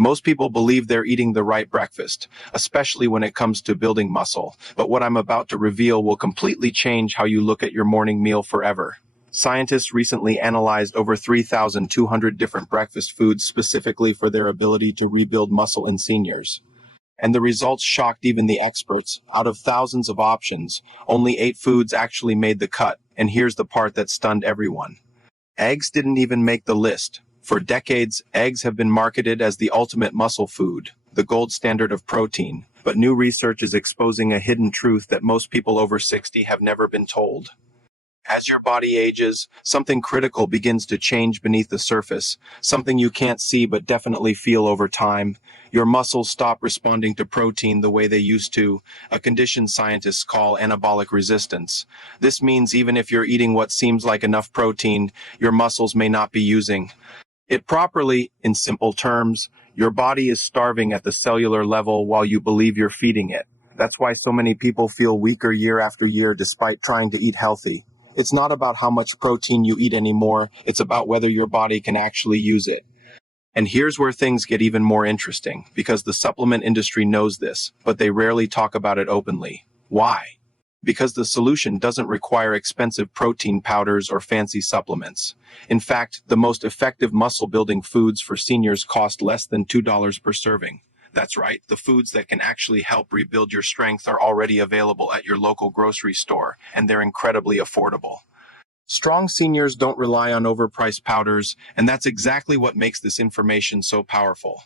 Most people believe they're eating the right breakfast, especially when it comes to building muscle, but what I'm about to reveal will completely change how you look at your morning meal forever. Scientists recently analyzed over 3,200 different breakfast foods specifically for their ability to rebuild muscle in seniors. And the results shocked even the experts. Out of thousands of options, only 8 foods actually made the cut, and here's the part that stunned everyone. Eggs didn't even make the list. For decades, eggs have been marketed as the ultimate muscle food, the gold standard of protein, but new research is exposing a hidden truth that most people over 60 have never been told. As your body ages, something critical begins to change beneath the surface, something you can't see but definitely feel over time. Your muscles stop responding to protein the way they used to, a condition scientists call anabolic resistance. This means even if you're eating what seems like enough protein, your muscles may not be using it properly. In simple terms, your body is starving at the cellular level while you believe you're feeding it. That's why so many people feel weaker year after year despite trying to eat healthy. It's not about how much protein you eat anymore, it's about whether your body can actually use it. And here's where things get even more interesting, because the supplement industry knows this, but they rarely talk about it openly. Why? Because the solution doesn't require expensive protein powders or fancy supplements. In fact, the most effective muscle-building foods for seniors cost less than $2 per serving. That's right, the foods that can actually help rebuild your strength are already available at your local grocery store, and they're incredibly affordable. Strong seniors don't rely on overpriced powders, and that's exactly what makes this information so powerful.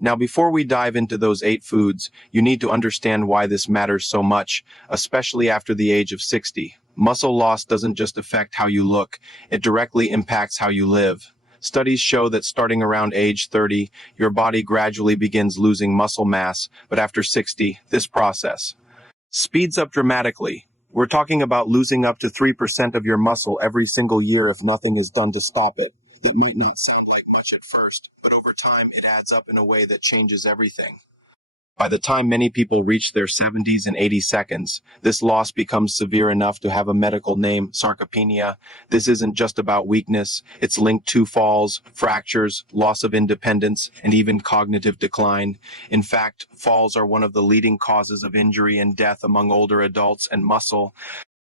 Now, before we dive into those 8 foods, you need to understand why this matters so much, especially after the age of 60. Muscle loss doesn't just affect how you look, it directly impacts how you live. Studies show that starting around age 30, your body gradually begins losing muscle mass, but after 60, this process speeds up dramatically. We're talking about losing up to 3% of your muscle every single year if nothing is done to stop it. It might not sound like much at first, but over time it adds up in a way that changes everything. By the time many people reach their 70s and 80 seconds, this loss becomes severe enough to have a medical name, sarcopenia. This isn't just about weakness, it's linked to falls, fractures, loss of independence, and even cognitive decline. In fact, falls are one of the leading causes of injury and death among older adults, and muscle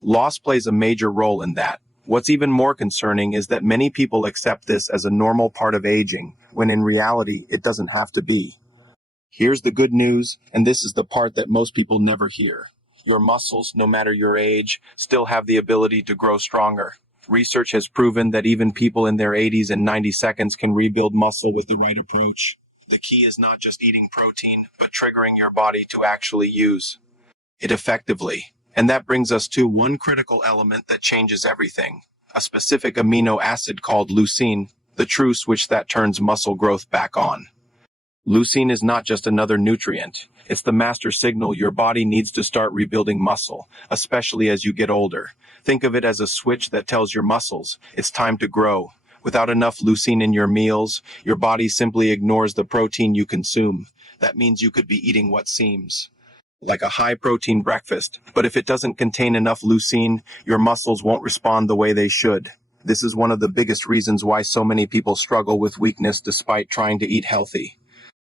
loss plays a major role in that. What's even more concerning is that many people accept this as a normal part of aging, when in reality, it doesn't have to be. Here's the good news, and this is the part that most people never hear. Your muscles, no matter your age, still have the ability to grow stronger. Research has proven that even people in their 80s and 90 seconds can rebuild muscle with the right approach. The key is not just eating protein, but triggering your body to actually use it effectively. And that brings us to one critical element that changes everything: a specific amino acid called leucine, the true switch that turns muscle growth back on. Leucine is not just another nutrient. It's the master signal your body needs to start rebuilding muscle, especially as you get older. Think of it as a switch that tells your muscles it's time to grow. Without enough leucine in your meals, your body simply ignores the protein you consume. That means you could be eating what seems like a high-protein breakfast, but if it doesn't contain enough leucine, your muscles won't respond the way they should. This is one of the biggest reasons why so many people struggle with weakness despite trying to eat healthy.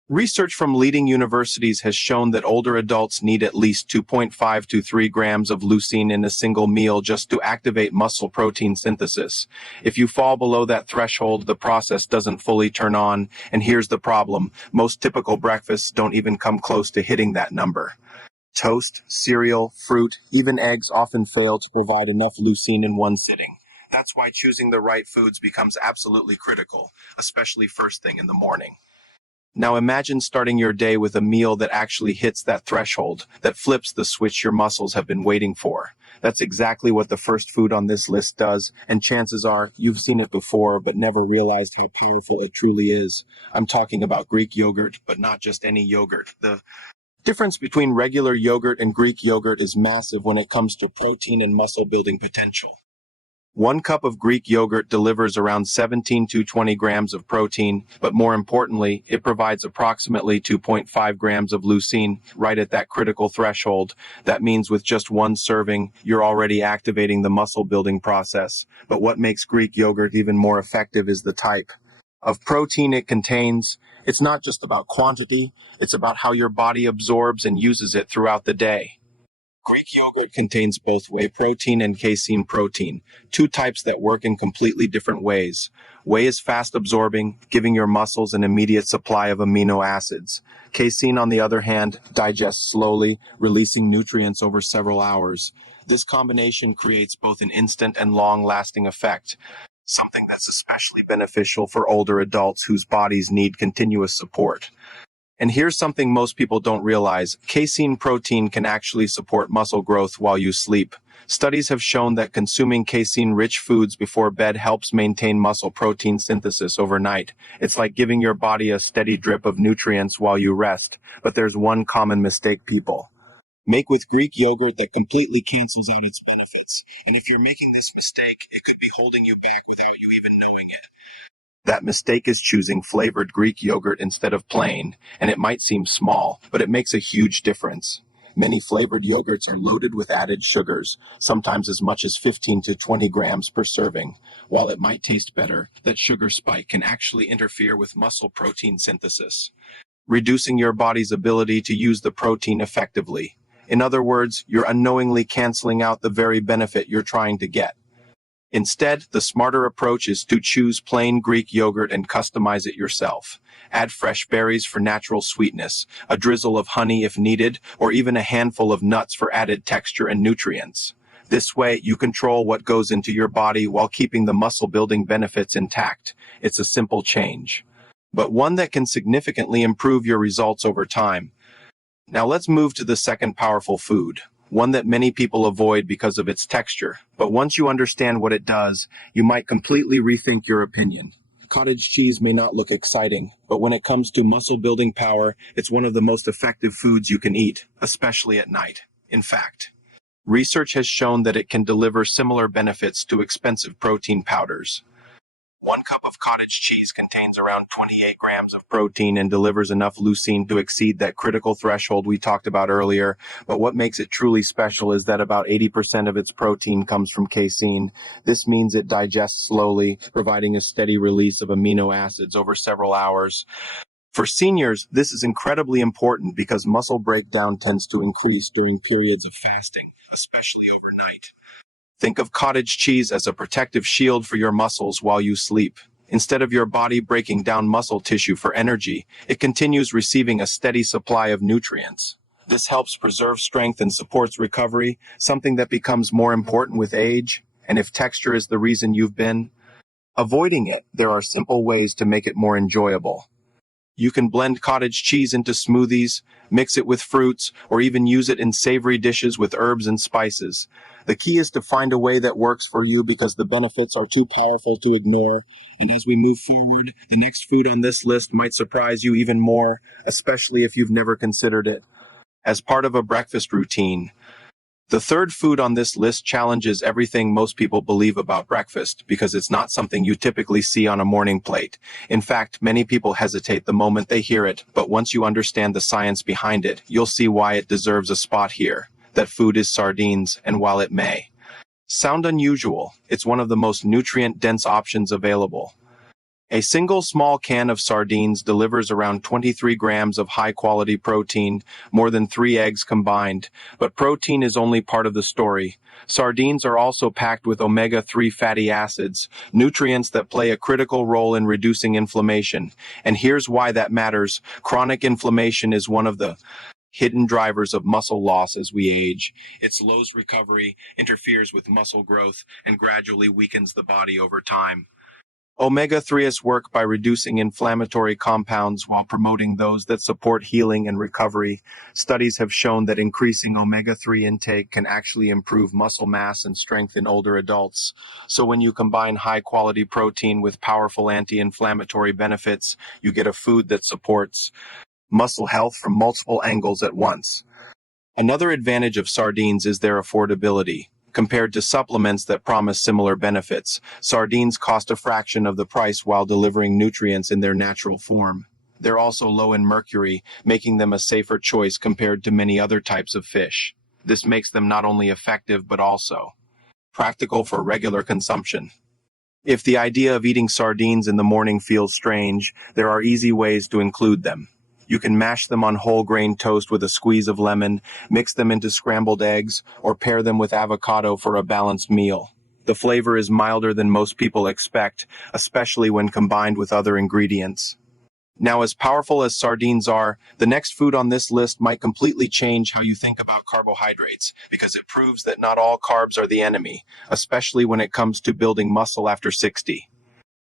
Research from leading universities has shown that older adults need at least 2.5 to 3 grams of leucine in a single meal just to activate muscle protein synthesis. If you fall below that threshold, the process doesn't fully turn on, and here's the problem: most typical breakfasts don't even come close to hitting that number. Toast, cereal, fruit, even eggs often fail to provide enough leucine in one sitting. That's why choosing the right foods becomes absolutely critical, especially first thing in the morning. Now imagine starting your day with a meal that actually hits that threshold, that flips the switch your muscles have been waiting for. That's exactly what the first food on this list does, and chances are you've seen it before but never realized how powerful it truly is. I'm talking about Greek yogurt, but not just any yogurt. The difference between regular yogurt and Greek yogurt is massive when it comes to protein and muscle building potential. 1 cup of Greek yogurt delivers around 17 to 20 grams of protein, but more importantly, it provides approximately 2.5 grams of leucine, right at that critical threshold. That means with just 1 serving, you're already activating the muscle building process. But what makes Greek yogurt even more effective is the type. of protein it contains. It's not just about quantity, it's about how your body absorbs and uses it throughout the day. Greek yogurt contains both whey protein and casein protein, two types that work in completely different ways. Whey is fast absorbing, giving your muscles an immediate supply of amino acids. Casein, on the other hand, digests slowly, releasing nutrients over several hours. This combination creates both an instant and long-lasting effect, something that's especially beneficial for older adults whose bodies need continuous support. And here's something most people don't realize. Casein protein can actually support muscle growth while you sleep. Studies have shown that consuming casein-rich foods before bed helps maintain muscle protein synthesis overnight. It's like giving your body a steady drip of nutrients while you rest. But there's one common mistake people make with Greek yogurt that completely cancels out its benefits. And if you're making this mistake, it could be holding you back without you even knowing it. That mistake is choosing flavored Greek yogurt instead of plain, and it might seem small, but it makes a huge difference. Many flavored yogurts are loaded with added sugars, sometimes as much as 15 to 20 grams per serving. While it might taste better, that sugar spike can actually interfere with muscle protein synthesis, reducing your body's ability to use the protein effectively. In other words, you're unknowingly canceling out the very benefit you're trying to get. Instead, the smarter approach is to choose plain Greek yogurt and customize it yourself. Add fresh berries for natural sweetness, a drizzle of honey if needed, or even a handful of nuts for added texture and nutrients. This way, you control what goes into your body while keeping the muscle-building benefits intact. It's a simple change, but one that can significantly improve your results over time. Now let's move to the second powerful food, one that many people avoid because of its texture. But once you understand what it does, you might completely rethink your opinion. Cottage cheese may not look exciting, but when it comes to muscle-building power, it's one of the most effective foods you can eat, especially at night. In fact, research has shown that it can deliver similar benefits to expensive protein powders. 1 cup of cottage cheese contains around 28 grams of protein and delivers enough leucine to exceed that critical threshold we talked about earlier. But what makes it truly special is that about 80% of its protein comes from casein. This means it digests slowly, providing a steady release of amino acids over several hours. For seniors, this is incredibly important because muscle breakdown tends to increase during periods of fasting, especially overnight. Think of cottage cheese as a protective shield for your muscles while you sleep. Instead of your body breaking down muscle tissue for energy, it continues receiving a steady supply of nutrients. This helps preserve strength and supports recovery, something that becomes more important with age. And if texture is the reason you've been avoiding it, there are simple ways to make it more enjoyable. You can blend cottage cheese into smoothies, mix it with fruits, or even use it in savory dishes with herbs and spices. The key is to find a way that works for you because the benefits are too powerful to ignore. And as we move forward, the next food on this list might surprise you even more, especially if you've never considered it as part of a breakfast routine. The third food on this list challenges everything most people believe about breakfast because it's not something you typically see on a morning plate. In fact, many people hesitate the moment they hear it, but once you understand the science behind it, you'll see why it deserves a spot here. That food is sardines, and while it may sound unusual, it's one of the most nutrient-dense options available. A single small can of sardines delivers around 23 grams of high-quality protein, more than 3 eggs combined. But protein is only part of the story. Sardines are also packed with omega-3 fatty acids, nutrients that play a critical role in reducing inflammation. And here's why that matters. Chronic inflammation is one of the hidden drivers of muscle loss as we age. It slows recovery, interferes with muscle growth, and gradually weakens the body over time. Omega-3s work by reducing inflammatory compounds while promoting those that support healing and recovery. Studies have shown that increasing omega-3 intake can actually improve muscle mass and strength in older adults. So when you combine high-quality protein with powerful anti-inflammatory benefits, you get a food that supports muscle health from multiple angles at once. Another advantage of sardines is their affordability. Compared to supplements that promise similar benefits, sardines cost a fraction of the price while delivering nutrients in their natural form. They're also low in mercury, making them a safer choice compared to many other types of fish. This makes them not only effective but also practical for regular consumption. If the idea of eating sardines in the morning feels strange, there are easy ways to include them. You can mash them on whole grain toast with a squeeze of lemon, mix them into scrambled eggs, or pair them with avocado for a balanced meal. The flavor is milder than most people expect, especially when combined with other ingredients. Now, as powerful as sardines are, the next food on this list might completely change how you think about carbohydrates, because it proves that not all carbs are the enemy, especially when it comes to building muscle after 60.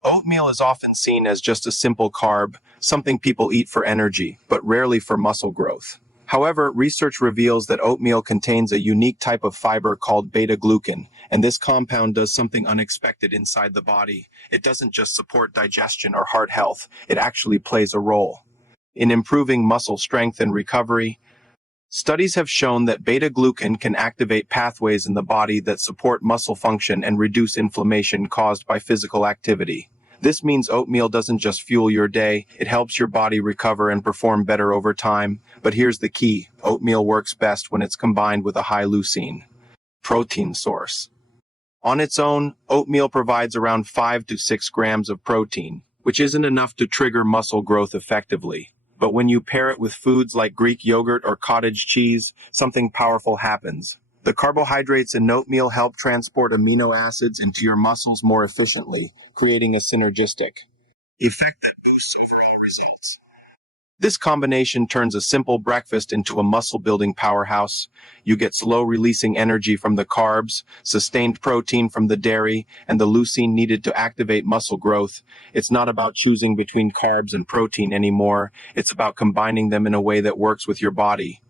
Oatmeal is often seen as just a simple carb, something people eat for energy, but rarely for muscle growth. However, research reveals that oatmeal contains a unique type of fiber called beta-glucan, and this compound does something unexpected inside the body. It doesn't just support digestion or heart health, it actually plays a role in improving muscle strength and recovery. Studies have shown that beta-glucan can activate pathways in the body that support muscle function and reduce inflammation caused by physical activity. This means oatmeal doesn't just fuel your day, it helps your body recover and perform better over time. But here's the key: oatmeal works best when it's combined with a high leucine protein source. On its own, oatmeal provides around 5 to 6 grams of protein, which isn't enough to trigger muscle growth effectively. But when you pair it with foods like Greek yogurt or cottage cheese, something powerful happens. The carbohydrates in oatmeal help transport amino acids into your muscles more efficiently, creating a synergistic effect that boosts overall results. This combination turns a simple breakfast into a muscle-building powerhouse. You get slow-releasing energy from the carbs, sustained protein from the dairy, and the leucine needed to activate muscle growth. It's not about choosing between carbs and protein anymore. It's about combining them in a way that works with your body.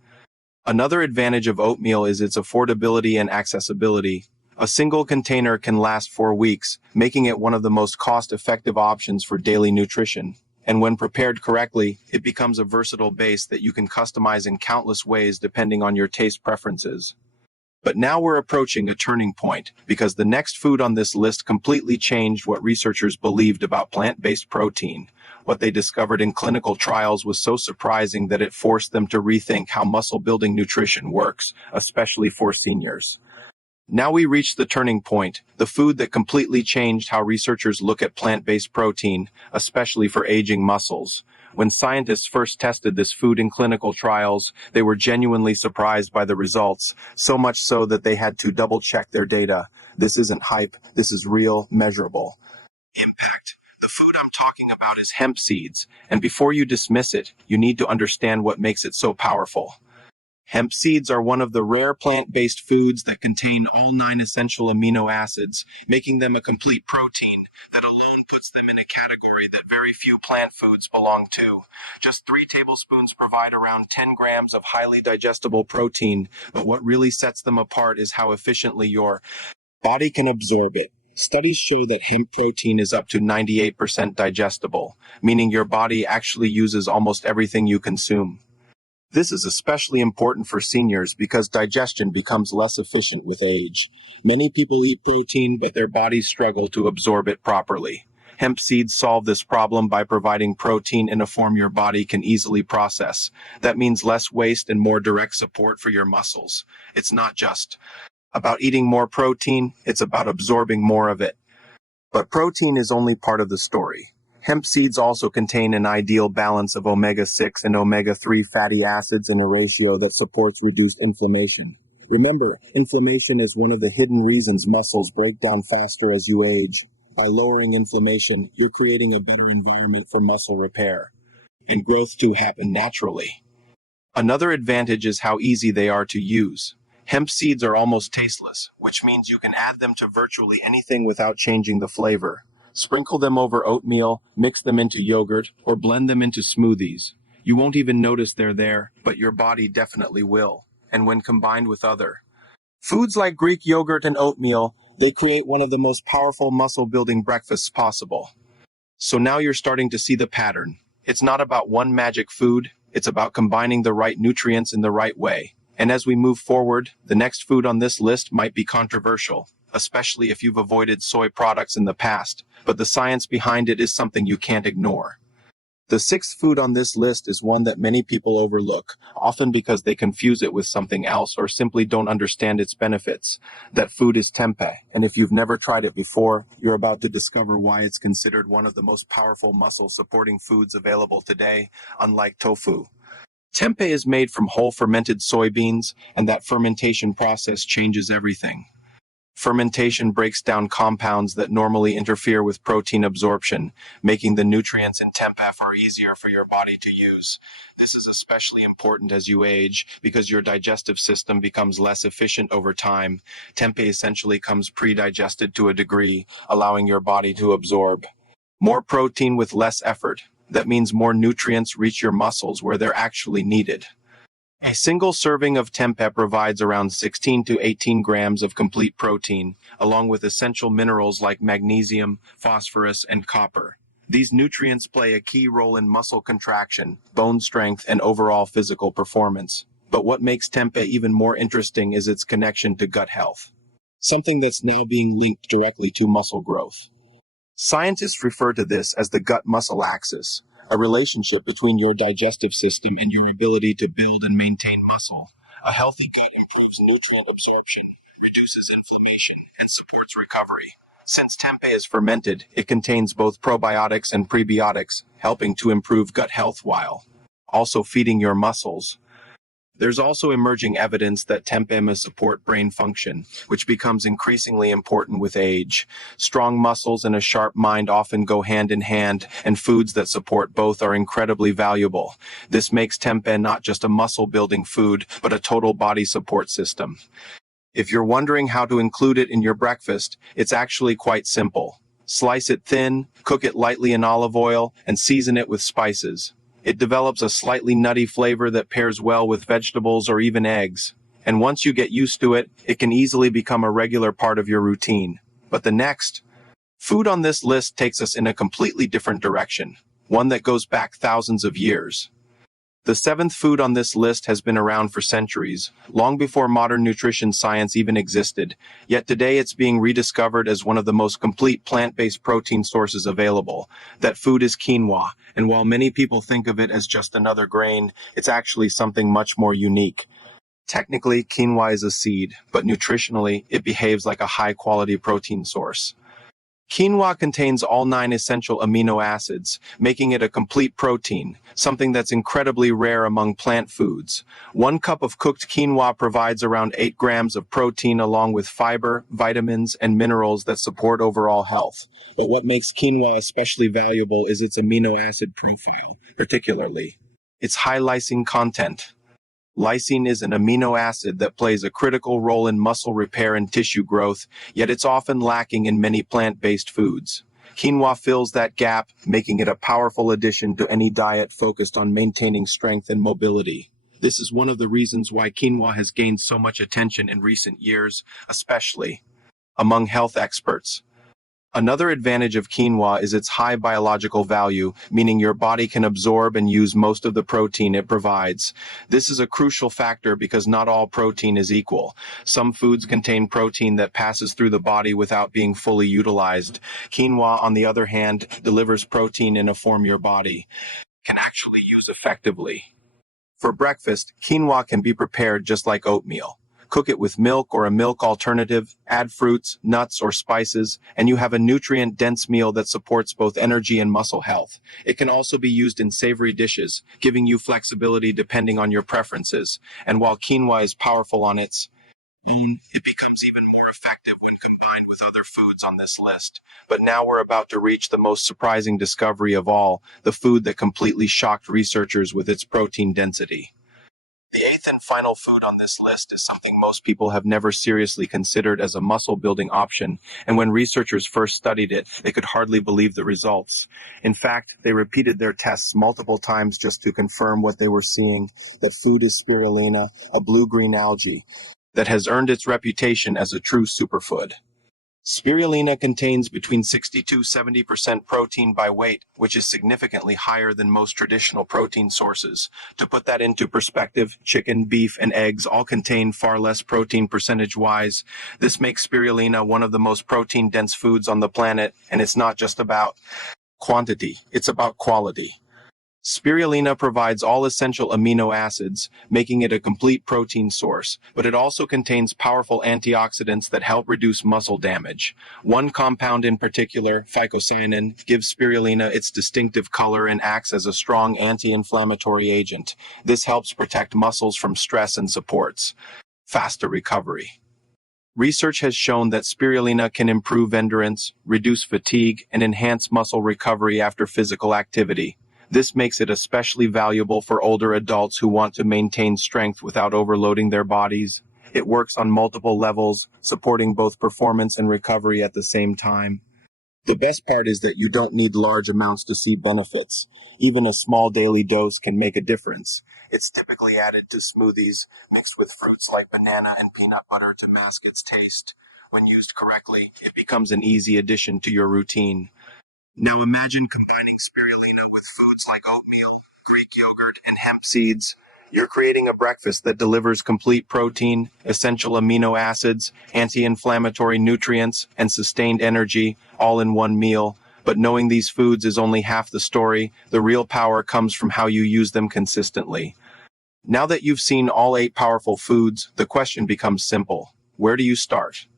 Another advantage of oatmeal is its affordability and accessibility. A single container can last 4 weeks, making it one of the most cost-effective options for daily nutrition. And when prepared correctly, it becomes a versatile base that you can customize in countless ways depending on your taste preferences. But now we're approaching a turning point, because the next food on this list completely changed what researchers believed about plant-based protein. What they discovered in clinical trials was so surprising that it forced them to rethink how muscle-building nutrition works, especially for seniors. Now we reach the turning point, the food that completely changed how researchers look at plant-based protein, especially for aging muscles. When scientists first tested this food in clinical trials, they were genuinely surprised by the results, so much so that they had to double-check their data. This isn't hype, this is real, measurable impact. The food I'm talking about is hemp seeds, and before you dismiss it, you need to understand what makes it so powerful. Hemp seeds are one of the rare plant-based foods that contain all 9 essential amino acids, making them a complete protein that alone puts them in a category that very few plant foods belong to. Just 3 tablespoons provide around 10 grams of highly digestible protein, but what really sets them apart is how efficiently your body can absorb it. Studies show that hemp protein is up to 98% digestible, meaning your body actually uses almost everything you consume. This is especially important for seniors because digestion becomes less efficient with age. Many people eat protein, but their bodies struggle to absorb it properly. Hemp seeds solve this problem by providing protein in a form your body can easily process. That means less waste and more direct support for your muscles. It's not just about eating more protein, it's about absorbing more of it. But protein is only part of the story. Hemp seeds also contain an ideal balance of omega-6 and omega-3 fatty acids in a ratio that supports reduced inflammation. Remember, inflammation is one of the hidden reasons muscles break down faster as you age. By lowering inflammation, you're creating a better environment for muscle repair, and growth to happen naturally. Another advantage is how easy they are to use. Hemp seeds are almost tasteless, which means you can add them to virtually anything without changing the flavor. Sprinkle them over oatmeal, mix them into yogurt, or blend them into smoothies. You won't even notice they're there, but your body definitely will. And when combined with other foods like Greek yogurt and oatmeal, they create one of the most powerful muscle-building breakfasts possible. So now you're starting to see the pattern. It's not about one magic food, it's about combining the right nutrients in the right way. And as we move forward, the next food on this list might be controversial, especially if you've avoided soy products in the past, but the science behind it is something you can't ignore. The sixth food on this list is one that many people overlook, often because they confuse it with something else or simply don't understand its benefits. That food is tempeh, and if you've never tried it before, you're about to discover why it's considered one of the most powerful muscle-supporting foods available today, unlike tofu. Tempeh is made from whole fermented soybeans, and that fermentation process changes everything. Fermentation breaks down compounds that normally interfere with protein absorption, making the nutrients in tempeh far easier for your body to use. This is especially important as you age because your digestive system becomes less efficient over time. Tempeh essentially comes pre-digested to a degree, allowing your body to absorb more protein with less effort. That means more nutrients reach your muscles where they're actually needed. A single serving of tempeh provides around 16 to 18 grams of complete protein, along with essential minerals like magnesium, phosphorus, and copper. These nutrients play a key role in muscle contraction, bone strength, and overall physical performance. But what makes tempeh even more interesting is its connection to gut health, something that's now being linked directly to muscle growth. Scientists refer to this as the gut-muscle axis, a relationship between your digestive system and your ability to build and maintain muscle. A healthy gut improves nutrient absorption, reduces inflammation, and supports recovery. Since tempeh is fermented, it contains both probiotics and prebiotics, helping to improve gut health while also feeding your muscles. There's also emerging evidence that tempeh may support brain function, which becomes increasingly important with age. Strong muscles and a sharp mind often go hand in hand, and foods that support both are incredibly valuable. This makes tempeh not just a muscle-building food, but a total body support system. If you're wondering how to include it in your breakfast, it's actually quite simple. Slice it thin, cook it lightly in olive oil, and season it with spices. It develops a slightly nutty flavor that pairs well with vegetables or even eggs. And once you get used to it, it can easily become a regular part of your routine. But the next food on this list takes us in a completely different direction, one that goes back thousands of years. The seventh food on this list has been around for centuries, long before modern nutrition science even existed, yet today it's being rediscovered as one of the most complete plant-based protein sources available. That food is quinoa, and while many people think of it as just another grain, it's actually something much more unique. Technically, quinoa is a seed, but nutritionally, it behaves like a high-quality protein source. Quinoa contains all 9 essential amino acids, making it a complete protein, something that's incredibly rare among plant foods. 1 cup of cooked quinoa provides around 8 grams of protein along with fiber, vitamins, and minerals that support overall health. But what makes quinoa especially valuable is its amino acid profile, particularly its high lysine content. Lysine is an amino acid that plays a critical role in muscle repair and tissue growth, yet it's often lacking in many plant-based foods. Quinoa fills that gap, making it a powerful addition to any diet focused on maintaining strength and mobility. This is one of the reasons why quinoa has gained so much attention in recent years, especially among health experts. Another advantage of quinoa is its high biological value, meaning your body can absorb and use most of the protein it provides. This is a crucial factor because not all protein is equal. Some foods contain protein that passes through the body without being fully utilized. Quinoa, on the other hand, delivers protein in a form your body can actually use effectively. For breakfast, quinoa can be prepared just like oatmeal. Cook it with milk or a milk alternative, add fruits, nuts, or spices, and you have a nutrient-dense meal that supports both energy and muscle health. It can also be used in savory dishes, giving you flexibility depending on your preferences. And while quinoa is powerful on its own, it becomes even more effective when combined with other foods on this list. But now we're about to reach the most surprising discovery of all, the food that completely shocked researchers with its protein density. The eighth and final food on this list is something most people have never seriously considered as a muscle-building option, and when researchers first studied it, they could hardly believe the results. In fact, they repeated their tests multiple times just to confirm what they were seeing, that food is spirulina, a blue-green algae, that has earned its reputation as a true superfood. Spirulina contains between 60 to 70% protein by weight, which is significantly higher than most traditional protein sources. To put that into perspective, chicken, beef, and eggs all contain far less protein percentage-wise. This makes spirulina one of the most protein-dense foods on the planet, and it's not just about quantity, it's about quality. Spirulina provides all essential amino acids, making it a complete protein source, but it also contains powerful antioxidants that help reduce muscle damage. One compound in particular, phycocyanin, gives spirulina its distinctive color and acts as a strong anti-inflammatory agent. This helps protect muscles from stress and supports faster recovery. Research has shown that spirulina can improve endurance, reduce fatigue, and enhance muscle recovery after physical activity. This makes it especially valuable for older adults who want to maintain strength without overloading their bodies. It works on multiple levels, supporting both performance and recovery at the same time. The best part is that you don't need large amounts to see benefits. Even a small daily dose can make a difference. It's typically added to smoothies, mixed with fruits like banana and peanut butter to mask its taste. When used correctly, it becomes an easy addition to your routine. Now imagine combining spirulina with foods like oatmeal, Greek yogurt, and hemp seeds. You're creating a breakfast that delivers complete protein, essential amino acids, anti-inflammatory nutrients, and sustained energy, all in one meal. But knowing these foods is only half the story. The real power comes from how you use them consistently. Now that you've seen all 8 powerful foods, the question becomes simple. Where do you start?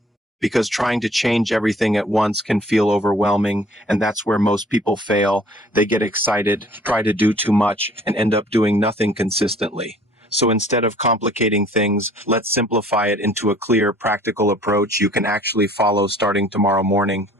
Because trying to change everything at once can feel overwhelming, and that's where most people fail. They get excited, try to do too much, and end up doing nothing consistently. So instead of complicating things, let's simplify it into a clear, practical approach you can actually follow starting tomorrow morning.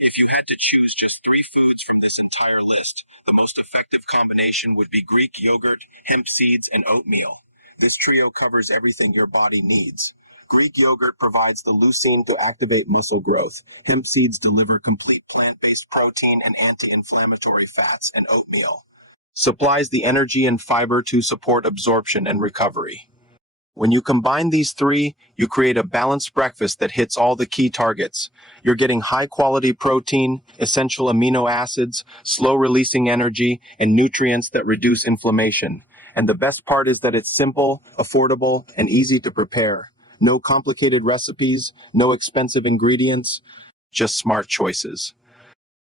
If you had to choose just 3 foods from this entire list, the most effective combination would be Greek yogurt, hemp seeds, and oatmeal. This trio covers everything your body needs. Greek yogurt provides the leucine to activate muscle growth. Hemp seeds deliver complete plant-based protein and anti-inflammatory fats, and oatmeal supplies the energy and fiber to support absorption and recovery. When you combine these 3, you create a balanced breakfast that hits all the key targets. You're getting high-quality protein, essential amino acids, slow-releasing energy, and nutrients that reduce inflammation. And the best part is that it's simple, affordable, and easy to prepare. No complicated recipes, no expensive ingredients, just smart choices.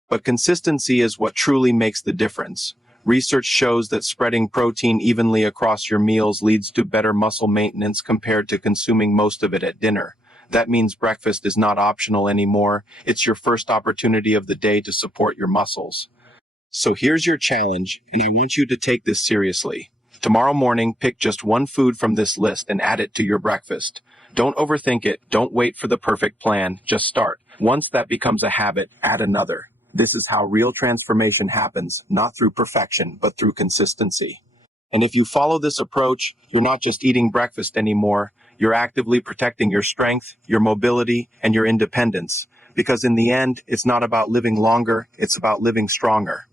But consistency is what truly makes the difference. Research shows that spreading protein evenly across your meals leads to better muscle maintenance compared to consuming most of it at dinner. That means breakfast is not optional anymore. It's your first opportunity of the day to support your muscles. So here's your challenge, and I want you to take this seriously. Tomorrow morning, pick just one food from this list and add it to your breakfast. Don't overthink it. Don't wait for the perfect plan. Just start. Once that becomes a habit, add another. This is how real transformation happens, not through perfection, but through consistency. And if you follow this approach, you're not just eating breakfast anymore. You're actively protecting your strength, your mobility, and your independence. Because in the end, it's not about living longer, it's about living stronger.